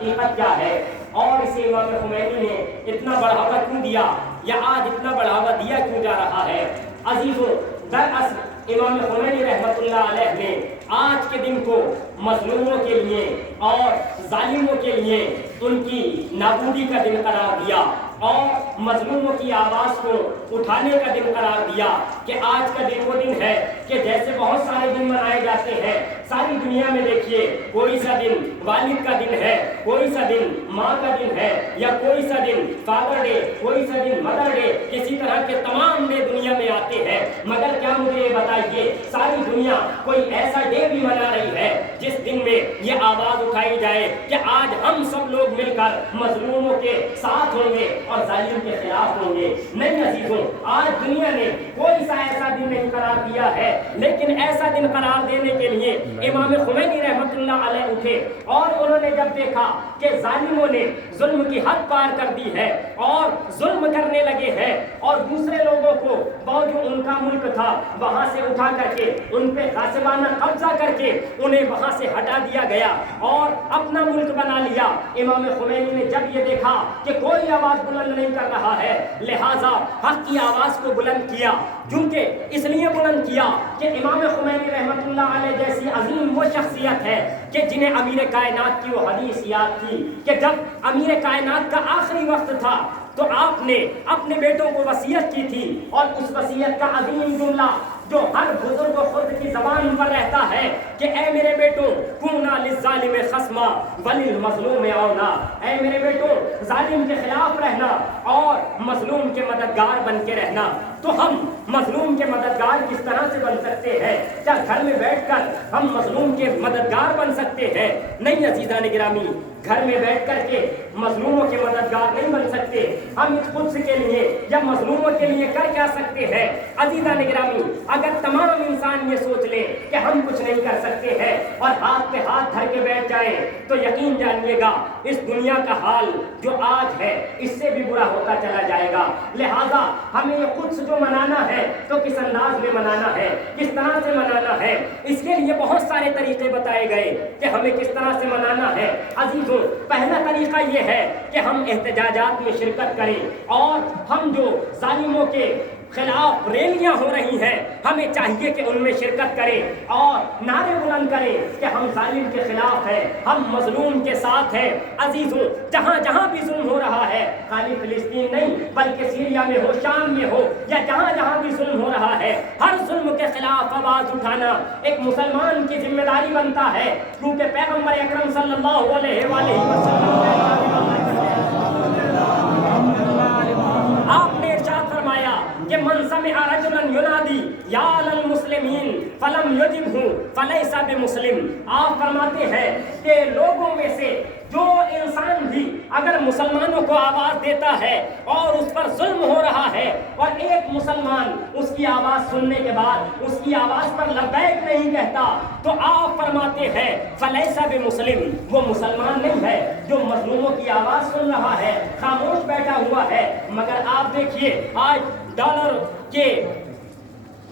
حقیقت کیا ہے اور اسے امام خمینی نے اتنا بڑھاوا کیوں دیا یا آج اتنا بڑھاوا دیا کیوں جا رہا ہے؟ عزیزوں، دراصل امام خمینی رحمۃ اللہ علیہ نے آج کے دن کو مظلوموں کے لیے اور ظالموں کے لیے ان کی نابودی کا دن قرار دیا اور مظلوموں کی آواز کو اٹھانے کا دن قرار دیا کہ آج کا دن وہ دن ہے کہ جیسے بہت سارے دن منائے جاتے ہیں ساری دنیا میں، دیکھیے کوئی سا دن والد کا دن ہے، کوئی سا دن ماں کا دن ہے، یا کوئی سا دن فادر ڈے، کوئی سا دن مدر ڈے، کسی طرح کے تمام ڈے دنیا میں آتے ہیں، مگر کیا مجھے یہ بتائیے ساری دنیا کوئی ایسا ڈے بھی منا رہی ہے جس دن میں یہ آواز اٹھائی جائے کہ آج ہم سب لوگ مل کر مظلوموں کے ساتھ ہوں گے اور ظالم کے خلاف ہوں گے؟ نہیں عزیزوں، آج دنیا نے کوئی سا ایسا دن نہیں قرار دیا ہے، لیکن ایسا دن قرار دینے کے لیے امام خمینی رحمۃ اللہ علیہ اٹھے اور انہوں نے جب دیکھا کہ ظالموں نے ظلم کی حد پار کر دی ہے اور ظلم کرنے لگے ہیں اور دوسرے لوگوں کو وہ جو ان کا ملک تھا وہاں سے اٹھا کر کے ان پہ غاصبانہ قبضہ کر کے انہیں وہاں سے ہٹا دیا گیا اور اپنا ملک بنا لیا، امام خمینی نے جب یہ دیکھا کہ کوئی آواز بلند نہیں کر رہا ہے، لہٰذا حق کی آواز کو بلند کیا۔ کیونکہ اس لیے بلند کیا کہ امام خمینی رحمۃ اللہ علیہ جیسی عظیم وہ شخصیت ہے کہ جنہیں امیر کائنات کی وہ حدیث یاد تھی کہ جب امیر کائنات کا آخری وقت تھا تو آپ نے اپنے بیٹوں کو وصیت کی تھی، اور اس وصیت کا عظیم جملہ جو ہر بزرگ خود کی زبان پر رہتا ہے کہ اے میرے بیٹوں کونا للظالم خصما وللمظلوم اونا، اے میرے بیٹوں ظالم کے خلاف رہنا اور مظلوم کے مددگار بن کے رہنا۔ تو ہم مظلوم کے مددگار کس طرح سے بن سکتے ہیں؟ کیا گھر میں بیٹھ کر ہم مظلوم کے مددگار بن سکتے ہیں؟ نہیں عزیزان گرامی، گھر میں بیٹھ کر کے مظلوموں کے مددگار نہیں بن سکتے۔ ہم اس خود کے لیے یا مظلوموں کے لیے کر کیا سکتے ہیں؟ عزیزان گرامی، اگر تمام انسان یہ سوچ لے کہ ہم کچھ نہیں کر سکتے ہیں اور ہاتھ پہ ہاتھ دھر کے بیٹھ جائیں تو یقین جانیے گا اس دنیا کا حال جو آج ہے اس سے بھی برا ہوتا چلا جائے گا۔ لہٰذا ہمیں یہ خود جو منانا ہے تو کس انداز میں منانا ہے، کس طرح سے منانا ہے، اس کے لیے بہت سارے طریقے بتائے گئے کہ ہمیں کس طرح سے منانا ہے۔ عزیزوں، پہلا طریقہ یہ ہے کہ ہم احتجاجات میں شرکت کریں اور ہم جو ظالموں کے خلاف ریلیاں ہو رہی ہیں ہمیں چاہیے کہ ان میں شرکت کریں اور نعرے بلند کریں کہ ہم ظالم کے خلاف ہیں، ہم مظلوم کے ساتھ ہیں۔ عزیزوں، جہاں جہاں بھی ظلم ہو رہا ہے، خالی فلسطین نہیں بلکہ سیریا میں ہو، شام میں ہو، یا جہاں جہاں بھی ظلم ہو رہا ہے، ہر ظلم کے خلاف آواز اٹھانا ایک مسلمان کی ذمہ داری بنتا ہے، کیونکہ پیغمبر اکرم صلی اللہ علیہ وآلہ وسلم آپ نے ارشاد فرمایا کہ من سمع رجلا ینادی یا للمسلمین فلم یجبہ فلیس بمسلم۔ آپ فرماتے ہیں کہ لوگوں میں سے جو انسان بھی اگر مسلمانوں کو آواز دیتا ہے اور اس پر ظلم ہو رہا ہے اور ایک مسلمان اس کی آواز سننے کے بعد اس کی آواز پر لبیک نہیں کہتا تو آپ فرماتے ہیں فلیس بمسلم، وہ مسلمان نہیں ہے جو مظلوموں کی آواز سن رہا ہے، خاموش بیٹھا ہوا ہے۔ مگر آپ دیکھیے آج ڈالر کے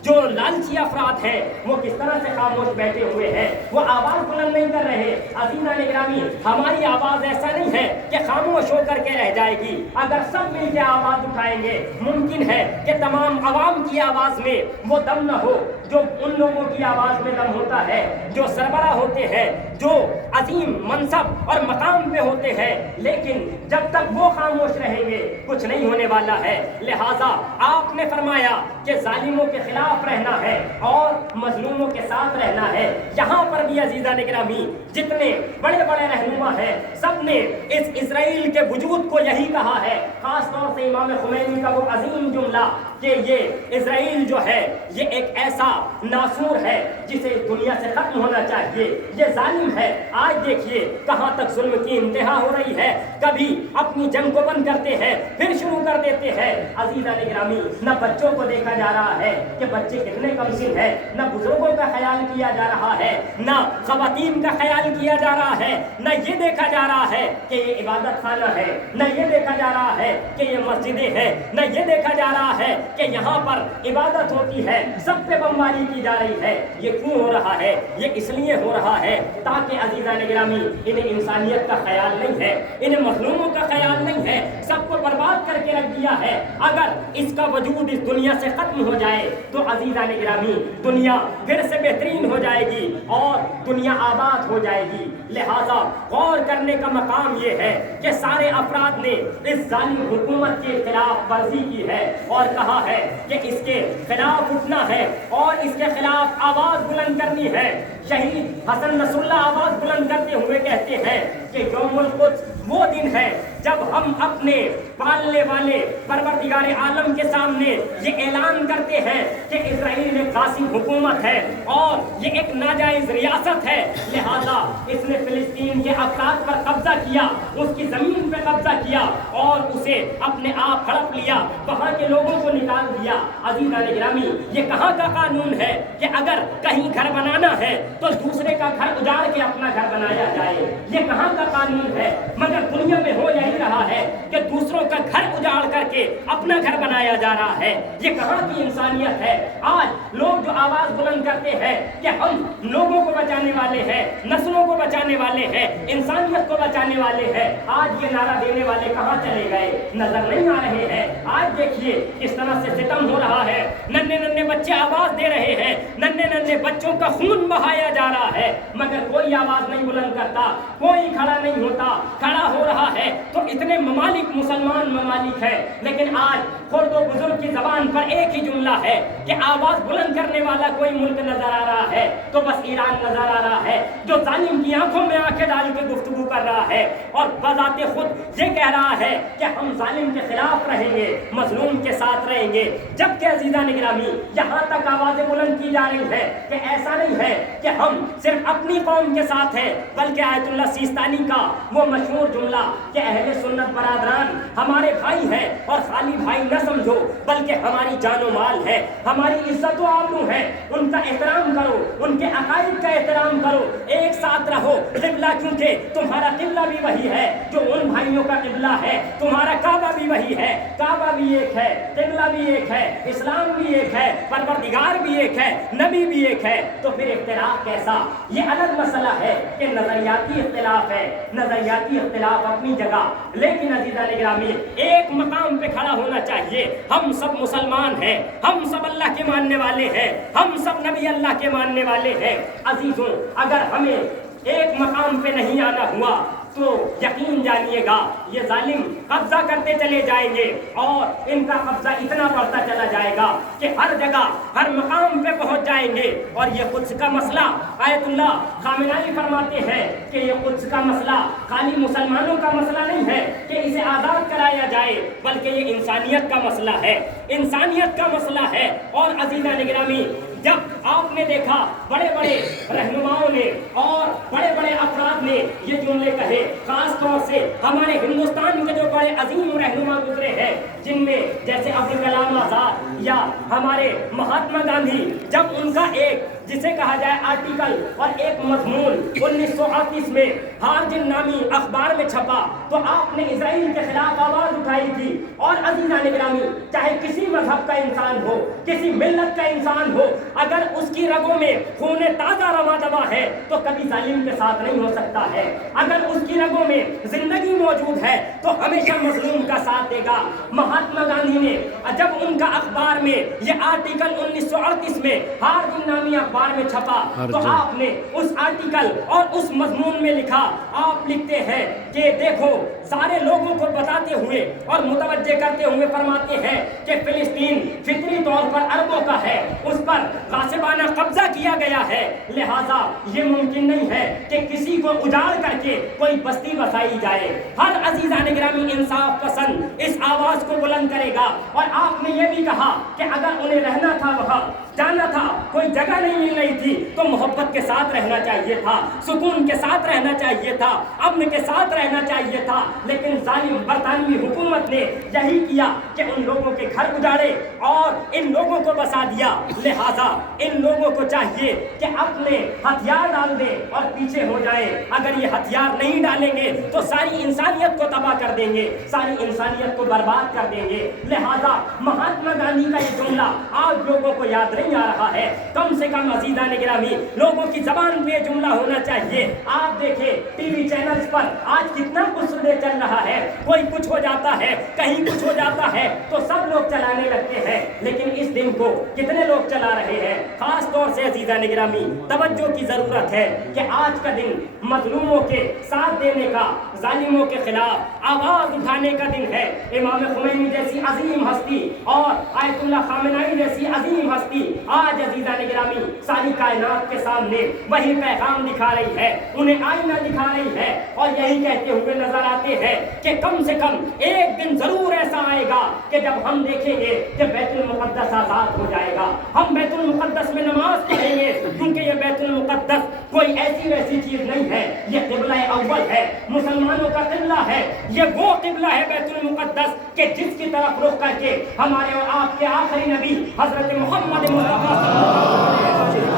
جو لالچی افراد ہیں وہ کس طرح سے خاموش بیٹھے ہوئے ہیں، وہ آواز بلند نہیں کر رہے۔ عزیزان گرامی، ہماری آواز ایسا نہیں ہے کہ خاموش ہو کر کے رہ جائے گی، اگر سب مل کے آواز اٹھائیں گے ممکن ہے کہ تمام عوام کی آواز میں وہ دم نہ ہو جو ان لوگوں کی آواز میں دم ہوتا ہے جو سربراہ ہوتے ہیں، جو عظیم منصب اور مقام پہ ہوتے ہیں، لیکن جب تک وہ خاموش رہیں گے کچھ نہیں ہونے والا ہے۔ لہٰذا آپ نے فرمایا کہ ظالموں کے خلاف رہنا ہے اور مظلوموں کے ساتھ رہنا ہے۔ یہاں پر بھی عزیزان گرامی جتنے بڑے بڑے رہنما ہیں سب نے اس اسرائیل کے وجود کو یہی کہا ہے، خاص طور سے امام خمینی کا وہ عظیم جملہ کہ یہ اسرائیل جو ہے یہ ایک ایسا ناسور ہے جسے دنیا سے ختم ہونا چاہیے، یہ ظالم ہے۔ آج دیکھیے کہاں تک ظلم کی انتہا ہو رہی ہے، کبھی اپنی جنگ کو بند کرتے ہیں پھر شروع کر دیتے ہیں۔ عزیزان گرامی، نہ بچوں کو دیکھا جا رہا ہے کہ بچے کتنے کم سن ہیں، نہ بزرگوں کا خیال کیا جا رہا ہے، نہ خواتین کا خیال کیا جا رہا ہے، نہ یہ دیکھا جا رہا ہے ہے کہ یہ عبادت خانہ ہے، نہ یہ دیکھا جا رہا ہے کہ یہ مسجدیں ہیں، نہ یہ دیکھا جا رہا ہے کہ یہاں پر عبادت ہوتی ہے، سب پہ بمباری کی جا رہی ہے۔ یہ کیوں ہو رہا ہے؟ یہ اس لیے ہو رہا ہے تاکہ عزیزان گرامی انہیں انسانیت کا خیال نہیں ہے، انہیں مظلوموں کا خیال نہیں ہے، سب کو برباد کر کے رکھ دیا ہے۔ اگر اس کا وجود اس دنیا سے ختم ہو جائے تو عزیزان گرامی دنیا پھر سے بہترین ہو جائے گی اور دنیا آباد ہو جائے گی۔ لہذا غور کرنے کا مقام یہ ہے کہ سارے افراد نے اس ظالم حکومت کے خلاف ورزی کی ہے اور کہا ہے کہ اس کے خلاف اٹھنا ہے اور اس کے خلاف آواز بلند کرنی ہے۔ شہید حسن نصر اللہ آواز بلند کرتے ہوئے کہتے ہیں کہ یوم القدس وہ دن ہے جب ہم اپنے پالنے والے پروردگار عالم کے سامنے یہ اعلان کرتے ہیں کہ اسرائیل ایک غاصب حکومت ہے اور یہ ایک ناجائز ریاست ہے، لہذا اس نے فلسطین کے افراد پر قبضہ کیا، اس کی زمین پہ قبضہ کیا اور اسے اپنے آپ ہڑپ لیا، وہاں کے لوگوں کو نکال دیا۔ عزیزان گرامی یہ کہاں کا قانون ہے کہ اگر کہیں گھر بنانا ہے تو دوسرے کا گھر اجاڑ کے اپنا گھر بنایا جائے؟ یہ کہاں کا قانون ہے؟ مگر دنیا میں ہو یہی رہا ہے کہ دوسروں کا گھر اجاڑ کر کے اپنا گھر بنایا جا رہا ہے۔ یہ کہاں کی انسانیت ہے؟ آج لوگ جو آواز بلند کرتے ہیں کہ ہم لوگوں کو بچانے والے ہیں، نسلوں کو بچانے والے ہیں، انسانیت کو بچانے والے ہیں، آج یہ نعرہ دینے والے کہاں چلے گئے؟ نظر نہیں آ رہے ہیں؟ آج دیکھیے کس طرح سے ستم ہو رہا ہے، ننھے ننھے بچے آواز دے رہے ہیں، ننھے ننھے بچوں کا خون بہایا جا رہا ہے، مگر کوئی آواز نہیں بلند کرتا، کوئی کھڑا نہیں ہوتا۔ کھڑا ہو رہا ہے تو اتنے ممالک مسلمان ممالک ہیں، لیکن آج خرد و بزرگ کی زبان پر ایک ہی جملہ ہے کہ آواز بلند کرنے والا کوئی ملک نظر آ رہا ہے تو بس ایران نظر آ رہا ہے، جو ظالم کی آنکھوں میں آنکھیں ڈال کے گفتگو کر رہا ہے اور بذات خود یہ کہہ رہا ہے کہ ہم ظالم کے خلاف رہیں گے، مظلوم کے ساتھ رہیں گے۔ جبکہ عزیزان گرامی یہاں تک آوازیں بلند کی جا رہی ہیں کہ ایسا نہیں ہے کہ ہم صرف اپنی قوم کے ساتھ ہیں، بلکہ آیت اللہ سیستانی کا وہ مشہور جملہ کہ اہل سنت برادران ہمارے بھائی ہیں اور خالی بھائی نہ سمجھو بلکہ ہماری جان و مال ہے، ہماری عزت و آبرو ہے، ان کا احترام کرو، ان کے عقائد کا احترام کرو، ایک ساتھ رہو۔ قبلہ کیونکہ تمہارا قبلہ بھی وہی ہے جو ان بھائیوں کا قبلہ ہے، تمہارا کعبہ بھی وہی ہے، کعبہ بھی ایک ہے، قبلہ بھی ایک ہے، اسلام بھی ایک ہے، پروردگار بھی ایک ہے، نبی بھی ایک ہے، تو پھر اختلاف کیسا؟ یہ الگ مسئلہ ہے کہ نظریاتی اختلاف ہے، نظریاتی اختلاف اپنی جگہ، لیکن عزیزان گرامی ایک مقام پہ کھڑا ہونا چاہیے۔ ہم سب مسلمان ہیں، ہم سب اللہ کے ماننے والے ہیں، ہم سب نبی اللہ کے ماننے والے ہیں۔ عزیزوں اگر ہمیں ایک مقام پہ نہیں آنا ہوا تو یقین جانیے گا یہ ظالم قبضہ کرتے چلے جائیں گے اور ان کا قبضہ اتنا بڑھتا چلا جائے گا کہ ہر جگہ ہر مقام پہ پہنچ جائیں گے۔ اور یہ قدس کا مسئلہ آیت اللہ خامنائی فرماتے ہیں کہ یہ قدس کا مسئلہ خالی مسلمانوں کا مسئلہ نہیں ہے کہ اسے آزاد کرایا جائے، بلکہ یہ انسانیت کا مسئلہ ہے، انسانیت کا مسئلہ ہے۔ اور عزیزان گرامی جب آپ نے دیکھا بڑے بڑے رہنماؤں نے اور بڑے بڑے افراد نے یہ جملے کہے، خاص طور سے ہمارے ہندوستان کے جو بڑے عظیم رہنما گزرے ہیں جن میں جیسے ابوالکلام آزاد یا ہمارے مہاتما گاندھی، جب ان کا ایک جسے کہا جائے آرٹیکل اور ایک مضمون 1938 میں ہارجن نامی اخبار میں چھپا تو آپ نے اسرائیل کے خلاف آواز اٹھائی تھی۔ اور عزیزان گرامی چاہے کسی مذہب کا انسان ہو، کسی ملت کا انسان ہو، اگر اس کی رگوں میں خون تازہ رواں دوا ہے تو کبھی ظالم کے ساتھ نہیں ہو سکتا ہے، اگر اس کی رگوں میں زندگی موجود ہے تو ہمیشہ مظلوم کا ساتھ دے گا۔ مہاتما گاندھی نے جب ان کا اخبار میں یہ آرٹیکل 1938 میں ہارجن نامی اخبار میں چھپا تو آپ نے اس آرٹیکل اور اس مضمون میں لکھا، آپ لکھتے ہیں کہ دیکھو سارے لوگوں کو بتاتے ہوئے اور متوجہ کرتے ہوئے فرماتے ہیں کہ فلسطین فطری طور پر عربوں کا ہے، اس پر غاصبانہ قبضہ کیا گیا ہے، لہٰذا یہ ممکن نہیں ہے کہ کسی کو اجاڑ کر کے کوئی بستی بسائی جائے۔ ہر عزیزان گرامی انصاف پسند اس آواز کو بلند کرے گا۔ اور آپ نے یہ بھی کہا کہ اگر انہیں رہنا تھا وہاں جانا تھا، کوئی جگہ نہیں مل رہی تھی تو محبت کے ساتھ رہنا چاہیے تھا، سکون کے ساتھ رہنا چاہیے تھا، امن کے ساتھ رہنا رہنا چاہیے تھا، لیکن ظالم برطانوی حکومت نے یہی کیا کہ ان لوگوں کے گھر اجاڑے اور ان لوگوں کو بسا دیا۔ لہذا ان لوگوں کو چاہیے کہ اپنے ہتھیار ڈال دیں اور پیچھے ہو جائیں۔ اگر یہ ہتھیار نہیں ڈالیں گے تو ساری انسانیت کو تباہ کر دیں گے، ساری انسانیت کو برباد کر دیں گے۔ لہذا مہاتما گاندھی کا یہ جملہ آج لوگوں کو یاد نہیں آ رہا ہے، کم سے کم عزیزان گرامی لوگوں کی زبان پہ یہ جملہ ہونا چاہیے۔ آپ دیکھیں ٹی وی چینلز پر آج کتنا کچھ سننے چل رہا ہے، کوئی کچھ ہو جاتا ہے، کہیں کچھ ہو جاتا ہے تو سب لوگ چلانے لگتے ہیں، لیکن اس دن کو کتنے لوگ چلا رہے ہیں؟ خاص طور سے عزیزان گرامی توجہ کی ضرورت ہے کہ آج کا دن مظلوموں کے ساتھ دینے کا، ظالموں کے خلاف آواز اٹھانے کا دن ہے۔ امام خمینی جیسی عظیم ہستی اور آیت اللہ خامنائی جیسی عظیم ہستی آج عزیزان گرامی ساری کائنات کے سامنے وہی پیغام دکھا رہی ہے، انہیں آئینہ دکھا رہی ہے اور یہی کہتے ہوئے نظر آتے ہیں کہ کم سے کم ایک دن ضرور ایسا آئے گا کہ جب ہم دیکھیں گے کہ بیت المقدس آزاد ہو جائے گا، ہم بیت المقدس میں نماز پڑھیں گے، کیونکہ یہ بیت المقدس کوئی ایسی ویسی چیز نہیں ہے، یہ قبلہ اول ہے، مسلمانوں کا قبلہ ہے، یہ وہ قبلہ ہے بیت المقدس کہ جس کی طرف رخ کر کے ہمارے اور آپ کے آخری نبی حضرت محمد مصطفیٰ صلی اللہ علیہ وسلم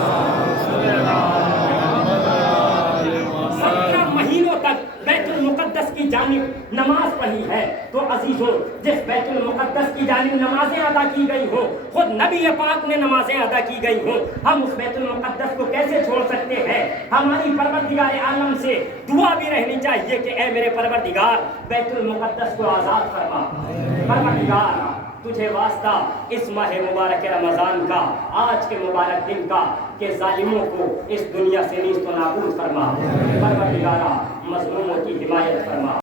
17 مہینوں تک بیت المقدس کی جانب نماز پڑھی ہے۔ تو عزیزوں، جس بیت المقدس کی جانب نمازیں ادا کی گئی ہوں، خود نبی پاک نے نمازیں ادا کی گئی ہوں، ہم اس بیت المقدس کو کیسے چھوڑ سکتے ہیں؟ ہماری پروردگار عالم سے دعا بھی رہنی چاہیے کہ اے میرے پروردگار بیت المقدس کو آزاد فرما۔ پروردگار تجھے واسطہ اس ماہ مبارک رمضان کا، آج کے مبارک دن کا، کہ ظالموں کو اس دنیا سے نیست و نابود فرما۔ پروردگارا مظلوموں کی حمایت فرما۔